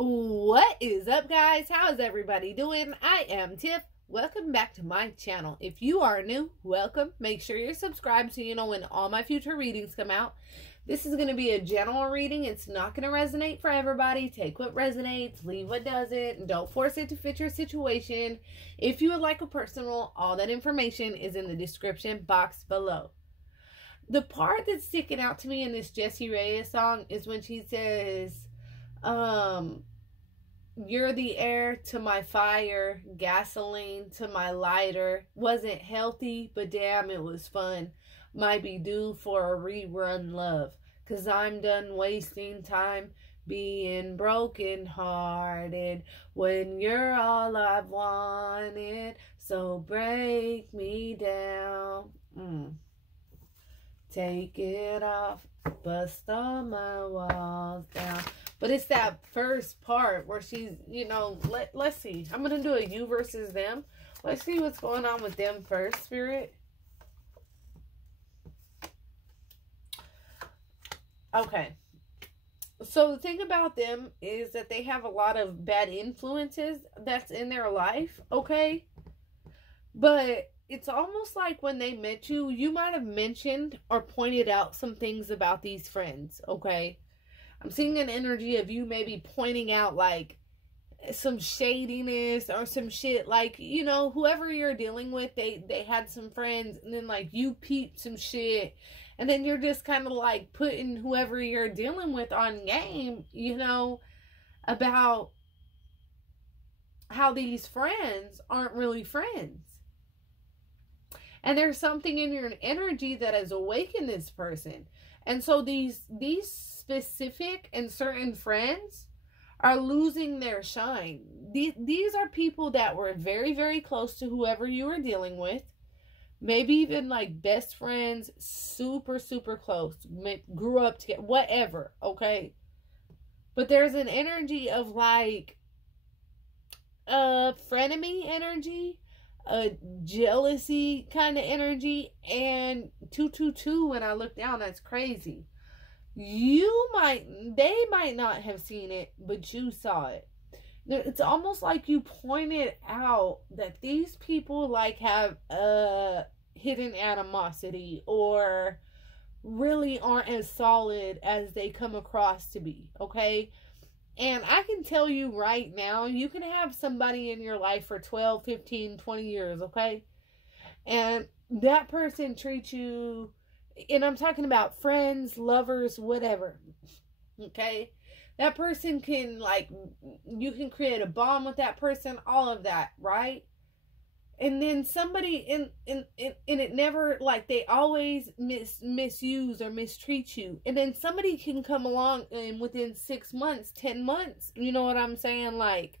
What is up, guys? How is everybody doing? I am Tiff. Welcome back to my channel. If you are new, welcome. Make sure you're subscribed so you know when all my future readings come out. This is going to be a general reading. It's not going to resonate for everybody. Take what resonates, leave what doesn't. Don't force it to fit your situation. If you would like a personal, all that information is in the description box below. The part that's sticking out to me in this Jessie Reyez song is when she says, you're the air to my fire, gasoline to my lighter. Wasn't healthy, but damn, it was fun. Might be due for a rerun, love. 'Cause I'm done wasting time being broken hearted when you're all I've wanted. So break me down. Take it off, bust all my walls down. But it's that first part where she's, let's see. I'm going to do a you versus them. Let's see what's going on with them first, Spirit. Okay. So the thing about them is that they have a lot of bad influences that's in their life, okay? But it's almost like when they met you, you might have mentioned or pointed out some things about these friends, okay? I'm seeing an energy of you maybe pointing out like some shadiness or some shit. Like, whoever you're dealing with, they had some friends and then like you peeped some shit. And then you're just kind of like putting whoever you're dealing with on game, about how these friends aren't really friends. And there's something in your energy that has awakened this person. And so these specific and certain friends are losing their shine. These are people that were very, very close to whoever you were dealing with. Maybe even like best friends, super, super close. Grew up together, whatever, okay? But there's an energy of like frenemy energy, a jealousy kind of energy, and 222 when I look down, that's crazy. They might not have seen it, but you saw it. It's almost like you pointed out that these people like have hidden animosity or really aren't as solid as they come across to be, okay? And I can tell you right now, you can have somebody in your life for 12, 15, 20 years, okay? And that person treats you, and I'm talking about friends, lovers, whatever, okay? That person can, like, you can create a bond with that person, all of that, right? And then somebody, and it never, like, they always misuse or mistreat you. And then somebody can come along and within 6 months, 10 months, you know what I'm saying? Like,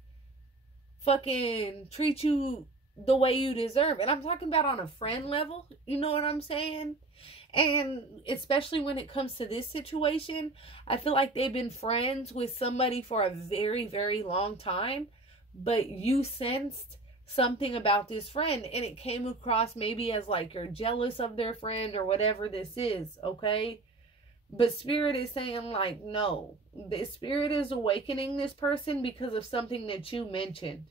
fucking treat you the way you deserve. And I'm talking about on a friend level, you know what I'm saying? And especially when it comes to this situation, I feel like they've been friends with somebody for a very, very long time. But you sensed something about this friend. And it came across maybe as like you're jealous of their friend or whatever this is, okay? But Spirit is saying like, no. The Spirit is awakening this person because of something that you mentioned.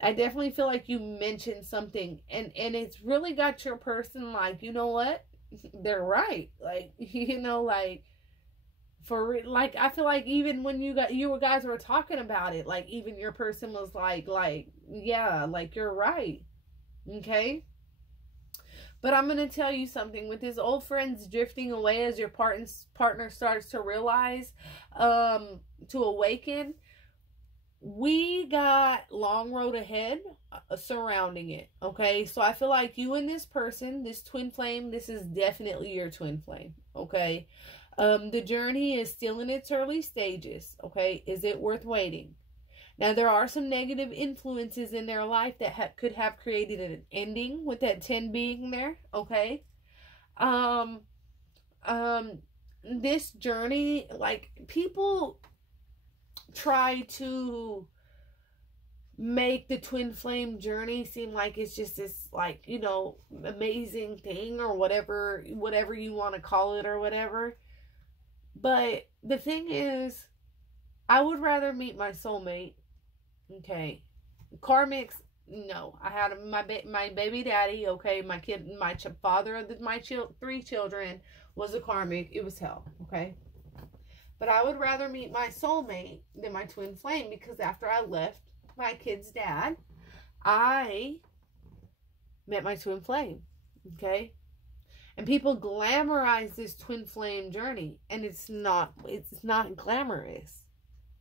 I definitely feel like you mentioned something and it's really got your person like, you know what? They're right. Like, like I feel like even when you guys were talking about it, like even your person was like, yeah, like you're right. Okay. But I'm going to tell you something with his old friends drifting away as your partner starts to realize, to awaken. We got long road ahead surrounding it, okay? So I feel like you and this person, this twin flame, this is definitely your twin flame, okay? The journey is still in its early stages, okay? Is it worth waiting? Now, there are some negative influences in their life that could have created an ending with that 10 being there, okay? This journey, like, people try to make the twin flame journey seem like it's just this, like, amazing thing or whatever you want to call it or whatever. But the thing is, I would rather meet my soulmate. Okay. Karmics, no. I had my baby daddy, okay, my kid, my father of my 3 children was a karmic. It was hell, okay? But I would rather meet my soulmate than my twin flame, because after I left my kid's dad, I met my twin flame, okay? And people glamorize this twin flame journey, and it's not glamorous,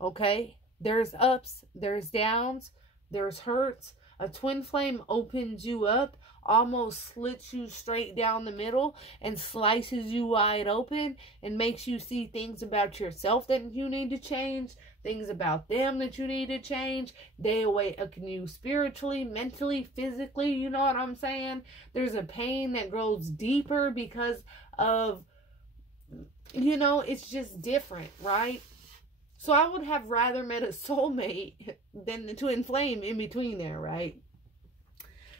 okay? There's ups, there's downs, there's hurts. A twin flame opens you up, almost slits you straight down the middle and slices you wide open and makes you see things about yourself that you need to change, things about them that you need to change. They awaken you spiritually, mentally, physically, you know what I'm saying? There's a pain that grows deeper because of, you know, it's just different, right? So I would have rather met a soulmate than the twin flame in between there, right?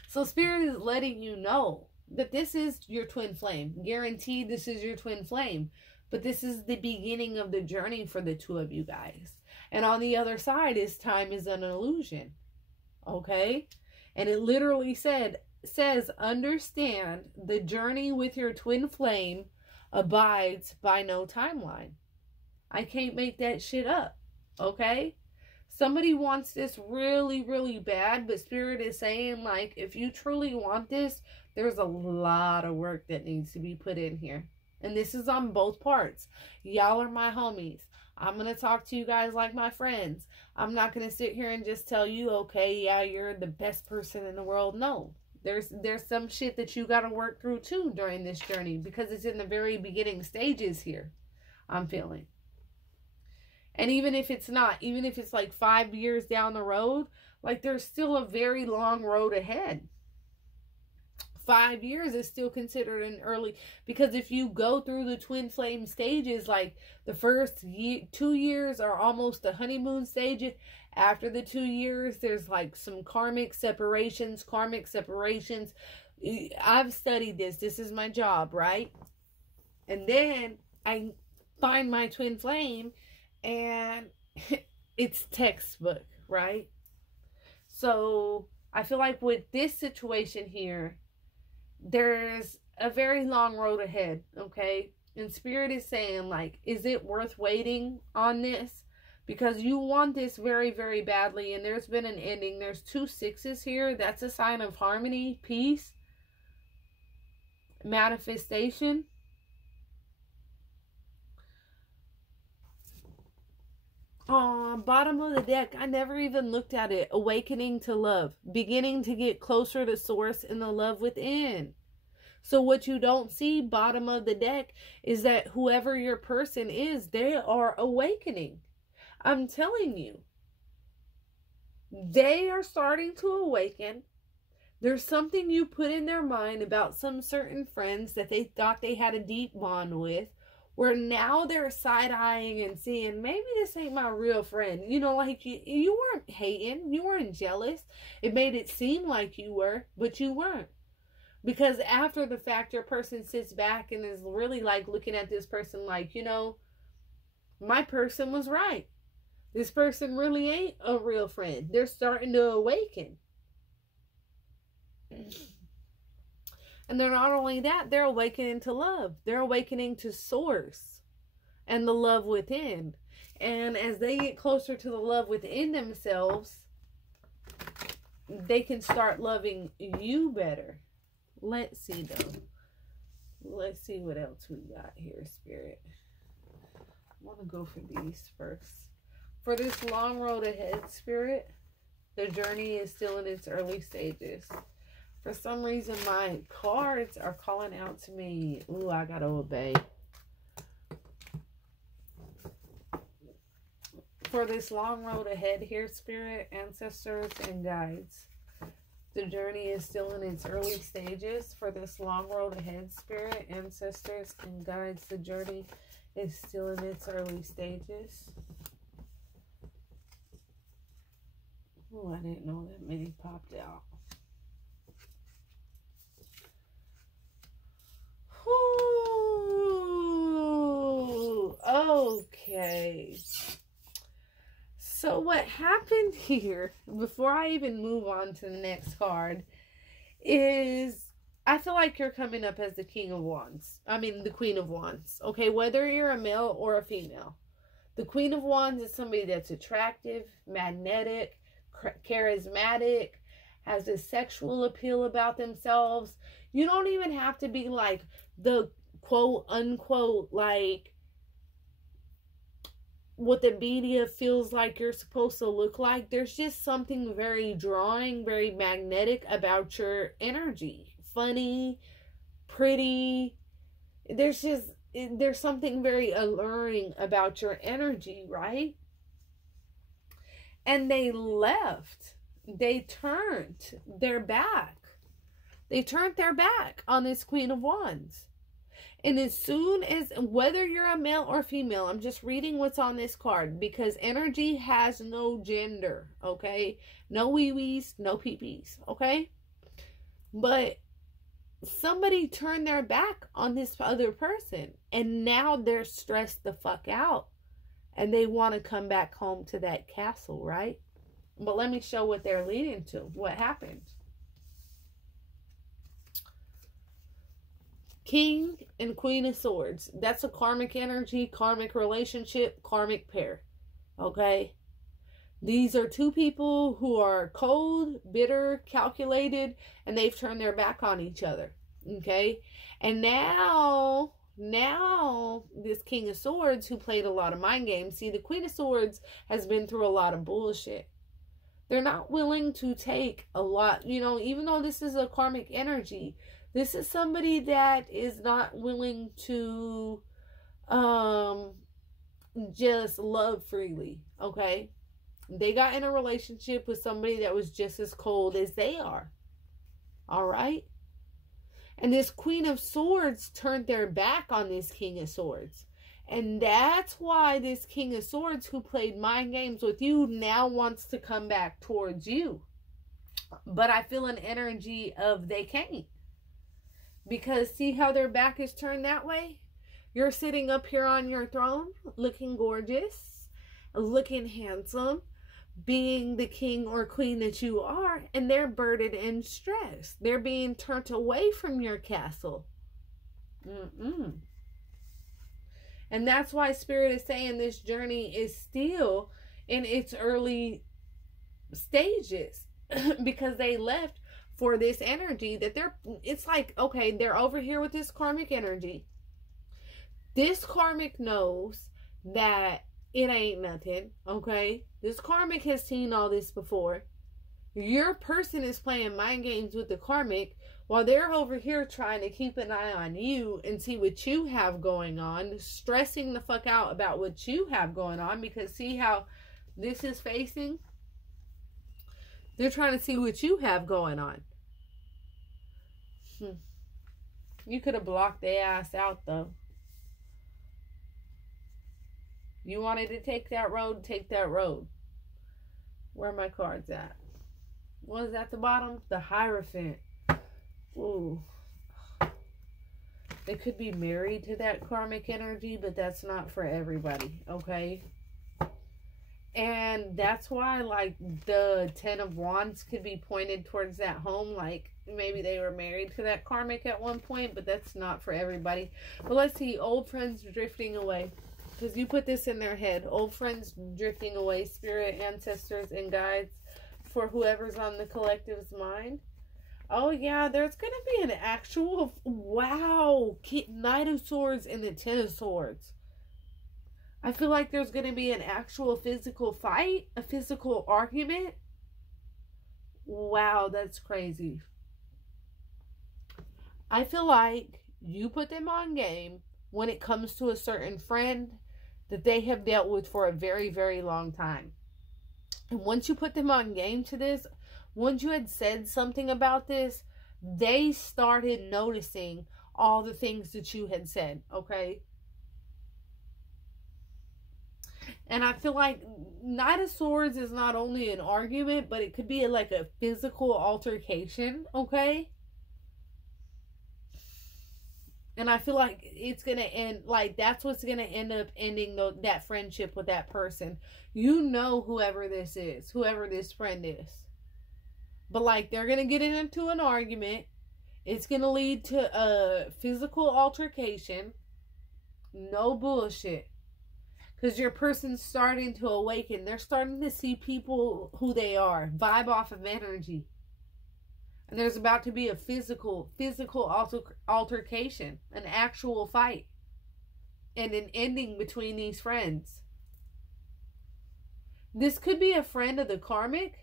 So Spirit is letting you know that this is your twin flame. Guaranteed this is your twin flame. But this is the beginning of the journey for the two of you guys. And on the other side is time is an illusion. Okay? And it literally says, understand the journey with your twin flame abides by no timeline. I can't make that shit up, okay? Somebody wants this really, really bad, but Spirit is saying, like, if you truly want this, there's a lot of work that needs to be put in here. And this is on both parts. Y'all are my homies. I'm going to talk to you guys like my friends. I'm not going to sit here and just tell you, okay, yeah, you're the best person in the world. No. There's some shit that you got to work through, too, during this journey, because it's in the very beginning stages here, I'm feeling. And even if it's not, even if it's like 5 years down the road, like there's still a very long road ahead. 5 years is still considered an early, because if you go through the twin flame stages, like the first 2 years are almost the honeymoon stages. After the 2 years, there's like some karmic separations. I've studied this. This is my job, right? And then I find my twin flame, and it's textbook, right? So I feel like with this situation here, there's a very long road ahead, okay? And Spirit is saying, like, is it worth waiting on this? Because you want this very, very badly, and there's been an ending. There's 2 6s here. That's a sign of harmony, peace, manifestation. Bottom of the deck, I never even looked at it. Awakening to love. Beginning to get closer to source and the love within. So what you don't see, bottom of the deck, is that whoever your person is, they are awakening. I'm telling you. They are starting to awaken. There's something you put in their mind about some certain friends that they thought they had a deep bond with, where now they're side-eyeing and seeing, maybe this ain't my real friend. You know, like you weren't hating. You weren't jealous. It made it seem like you were, but you weren't. Because after the fact, your person sits back and is really like looking at this person like, you know, my person was right. This person really ain't a real friend. They're starting to awaken. And they're not only that, they're awakening to love. They're awakening to source and the love within. And as they get closer to the love within themselves, they can start loving you better. Let's see, though. Let's see what else we got here, Spirit. I want to go for these first. For this long road ahead, Spirit, the journey is still in its early stages. For some reason, my cards are calling out to me. Ooh, I gotta obey. For this long road ahead here, Spirit, ancestors, and guides, the journey is still in its early stages. For this long road ahead, Spirit, ancestors, and guides, the journey is still in its early stages. Oh, I didn't know that many popped out. Ooh, okay. So what happened here, before I even move on to the next card, is I feel like you're coming up as the King of Wands. I mean, the Queen of Wands. Okay, whether you're a male or a female. The Queen of Wands is somebody that's attractive, magnetic, charismatic, has a sexual appeal about themselves. You don't even have to be like the quote unquote like what the media feels like you're supposed to look like. There's just something very drawing, very magnetic about your energy. Funny, pretty. There's something very alluring about your energy, right? And they left. They turned their back. They turned their back on this Queen of Wands. And as soon as, whether you're a male or female, I'm just reading what's on this card, because energy has no gender, okay? No wee-wees, no pee-pees, okay? But somebody turned their back on this other person, and now they're stressed the fuck out, and they want to come back home to that castle, right? But let me show what they're leading to. What happened? King and Queen of Swords. That's a karmic energy, karmic relationship, karmic pair. Okay? These are two people who are cold, bitter, calculated, and they've turned their back on each other. Okay? And now this King of Swords, who played a lot of mind games. See, the Queen of Swords has been through a lot of bullshit. They're not willing to take a lot, you know, even though this is a karmic energy. This is somebody that is not willing to just love freely, okay? They got in a relationship with somebody that was just as cold as they are, all right? And this Queen of Swords turned their back on this King of Swords. And that's why this King of Swords, who played mind games with you, now wants to come back towards you. But I feel an energy of they can't. Because see how their back is turned that way? You're sitting up here on your throne, looking gorgeous, looking handsome, being the king or queen that you are, and they're burdened and stressed. They're being turned away from your castle. And that's why Spirit is saying this journey is still in its early stages. Because they left for this energy that it's like, okay, they're over here with this karmic energy. This karmic knows that it ain't nothing, okay? This karmic has seen all this before. Your person is playing mind games with the karmic while they're over here trying to keep an eye on you and see what you have going on, stressing the fuck out about what you have going on, because see how this is facing? They're trying to see what you have going on. You could have blocked their ass out, though. You wanted to take that road, take that road. Where are my cards at? What is at the bottom? The Hierophant. Ooh. They could be married to that karmic energy, but that's not for everybody, okay? And that's why, like, the 10 of Wands could be pointed towards that home. Like, maybe they were married to that karmic at one point, but that's not for everybody. But let's see. Old friends drifting away. Because you put this in their head. Old friends drifting away. Spirit, ancestors, and guides for whoever's on the collective's mind. Oh, yeah. There's going to be an actual... Wow. Knight of Swords and the 10 of Swords. I feel like there's going to be an actual physical fight, a physical argument. Wow, that's crazy. I feel like you put them on game when it comes to a certain friend that they have dealt with for a very, very long time. And once you put them on game to this, once you had said something about this, they started noticing all the things that you had said, okay? And I feel like Knight of Swords is not only an argument, but it could be like a physical altercation, okay? And I feel like it's going to end, like, that's what's going to end up ending that friendship with that person. You know, whoever this is, whoever this friend is. But, like, they're going to get into an argument. It's going to lead to a physical altercation. No bullshit. Because your person's starting to awaken. They're starting to see people who they are. Vibe off of energy. And there's about to be a physical altercation. An actual fight. And an ending between these friends. This could be a friend of the karmic.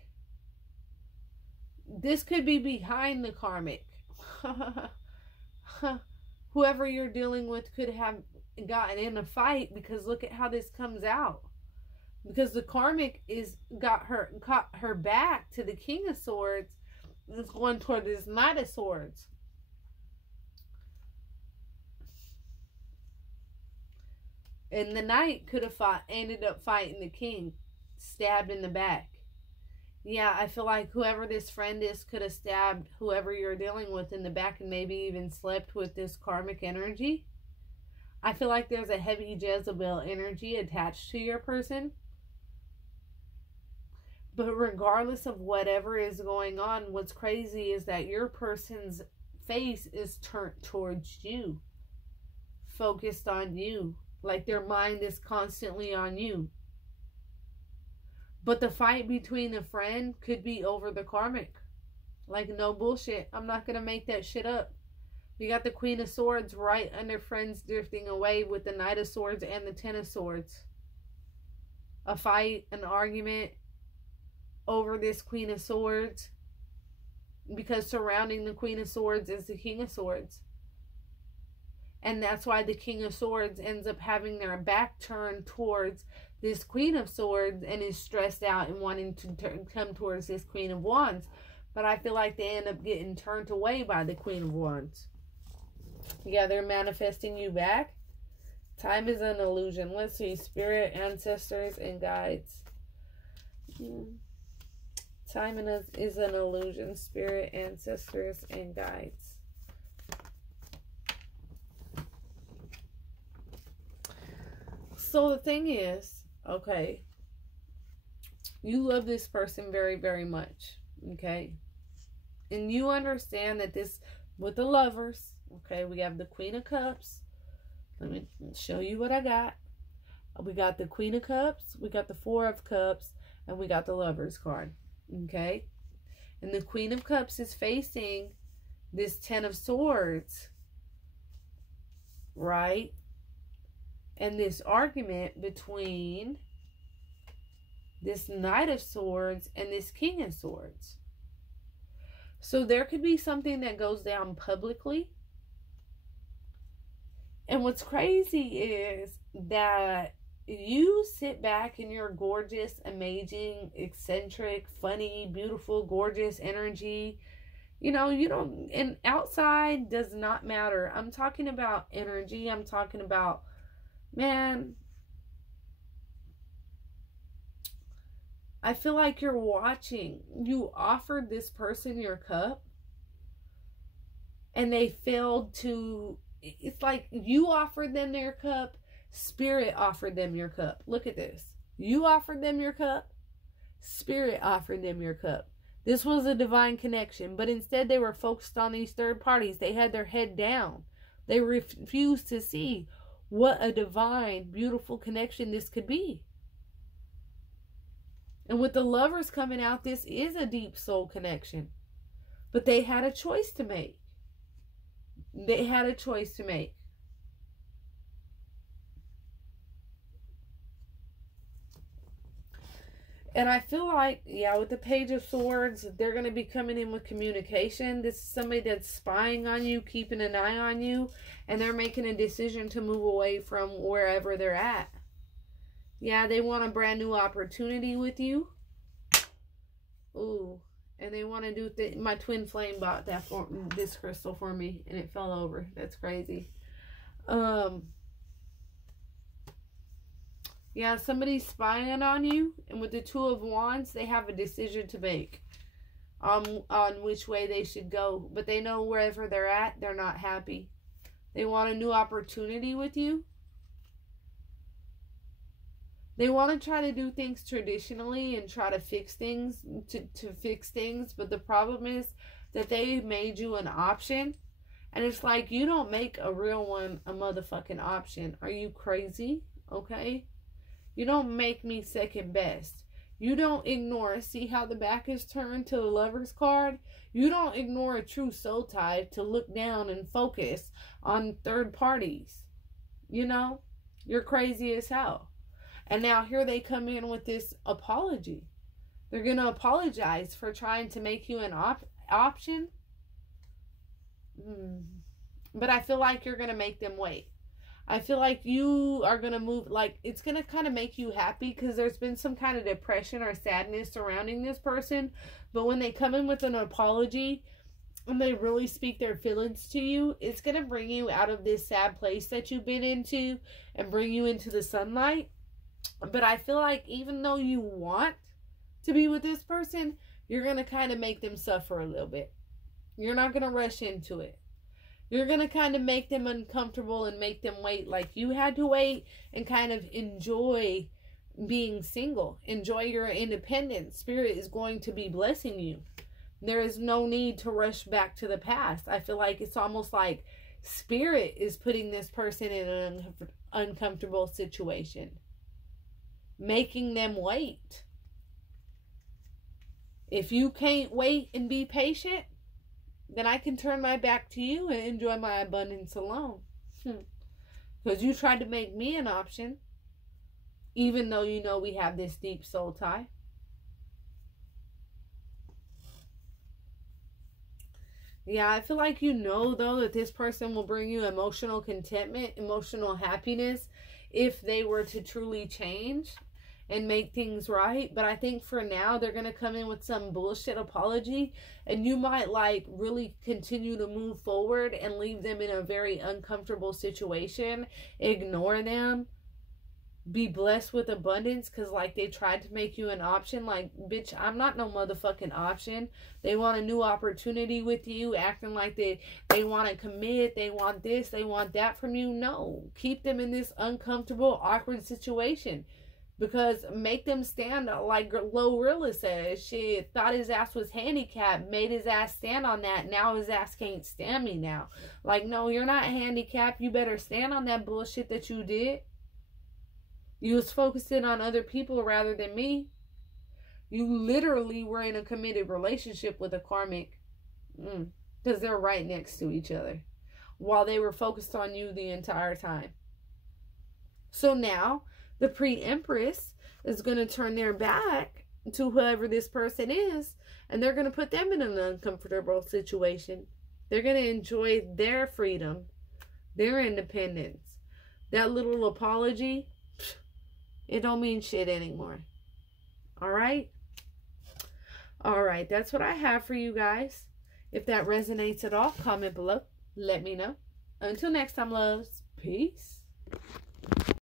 This could be behind the karmic. Whoever you're dealing with could have gotten in a fight, because look at how this comes out. Because the karmic caught her back to the King of Swords. It's going toward this Knight of Swords. And the Knight could have ended up fighting the King, stabbed in the back. Yeah, I feel like whoever this friend is could have stabbed whoever you're dealing with in the back, and maybe even slept with this karmic energy. I feel like there's a heavy Jezebel energy attached to your person. But regardless of whatever is going on, what's crazy is that your person's face is turned towards you. Focused on you. Like their mind is constantly on you. But the fight between the friend could be over the karmic. Like, no bullshit. I'm not going to make that shit up. You got the Queen of Swords right under friends drifting away with the Knight of Swords and the Ten of Swords. A fight, an argument over this Queen of Swords. Because surrounding the Queen of Swords is the King of Swords. And that's why the King of Swords ends up having their back turned towards this Queen of Swords and is stressed out and wanting to come towards this Queen of Wands. But I feel like they end up getting turned away by the Queen of Wands. Yeah, they're manifesting you back. Time is an illusion. Let's see. Spirit, ancestors, and guides. Time is an illusion. Spirit, ancestors, and guides. So the thing is, okay, you love this person very, very much, okay? And you understand that this, with the lovers, okay, we have the Queen of Cups. Let me show you what I got. We got the Queen of Cups, we got the Four of Cups, and we got the Lovers card, okay? And the Queen of Cups is facing this Ten of Swords, right? And this argument between this Knight of Swords and this King of Swords. So there could be something that goes down publicly. And what's crazy is that you sit back in your gorgeous, amazing, eccentric, funny, beautiful, gorgeous energy. You know, you don't, and outside does not matter. I'm talking about energy. I'm talking about, man, I feel like you're watching. You offered this person your cup and they failed to, it's like you offered them their cup, Spirit offered them your cup. Look at this. You offered them your cup, Spirit offered them your cup. This was a divine connection, but instead they were focused on these third parties. They had their head down. They refused to see what a divine, beautiful connection this could be. And with the Lovers coming out, this is a deep soul connection. But they had a choice to make. They had a choice to make. And I feel like, yeah, with the Page of Swords, they're going to be coming in with communication. This is somebody that's spying on you, keeping an eye on you, and they're making a decision to move away from wherever they're at. Yeah, they want a brand new opportunity with you. Ooh, and they want to do my twin flame bought this crystal for me, and it fell over. That's crazy. Yeah, somebody's spying on you, and with the Two of Wands, they have a decision to make on which way they should go. But they know wherever they're at, they're not happy. They want a new opportunity with you. They want to try to do things traditionally and try to fix things, to fix things. But the problem is that they made you an option. And it's like, you don't make a real one a motherfucking option. Are you crazy? Okay? You don't make me second best. You don't ignore, see how the back is turned to the Lover's card? You don't ignore a true soul tie to look down and focus on third parties. You know? You're crazy as hell. And now here they come in with this apology. They're going to apologize for trying to make you an option. But I feel like you're going to make them wait. I feel like you are going to move, like, it's going to kind of make you happy because there's been some kind of depression or sadness surrounding this person. But when they come in with an apology and they really speak their feelings to you, it's going to bring you out of this sad place that you've been into and bring you into the sunlight. But I feel like even though you want to be with this person, you're going to kind of make them suffer a little bit. You're not going to rush into it. You're going to kind of make them uncomfortable and make them wait like you had to wait and kind of enjoy being single. Enjoy your independence. Spirit is going to be blessing you. There is no need to rush back to the past. I feel like it's almost like Spirit is putting this person in an uncomfortable situation. Making them wait. If you can't wait and be patient, then I can turn my back to you and enjoy my abundance alone. Because you tried to make me an option, even though you know we have this deep soul tie. Yeah, I feel like you know, though, that this person will bring you emotional contentment, emotional happiness, if they were to truly change and make things right. But I think for now, they're going to come in with some bullshit apology, and you might, like, really continue to move forward and leave them in a very uncomfortable situation. Ignore them. Be blessed with abundance because, like, they tried to make you an option. Like, bitch, I'm not no motherfucking option. They want a new opportunity with you, acting like they want to commit. They want this, they want that from you. No. Keep them in this uncomfortable, awkward situation. Because make them stand, like Glorilla says, shit, thought his ass was handicapped, made his ass stand on that, now his ass can't stand me now. Like, no, you're not handicapped, you better stand on that bullshit that you did. You was focusing on other people rather than me. You literally were in a committed relationship with a karmic. Because they're right next to each other. While they were focused on you the entire time. So now, the pre-empress is going to turn their back to whoever this person is. And they're going to put them in an uncomfortable situation. They're going to enjoy their freedom. Their independence. That little apology, it don't mean shit anymore. Alright? Alright, that's what I have for you guys. If that resonates at all, comment below. Let me know. Until next time, loves. Peace.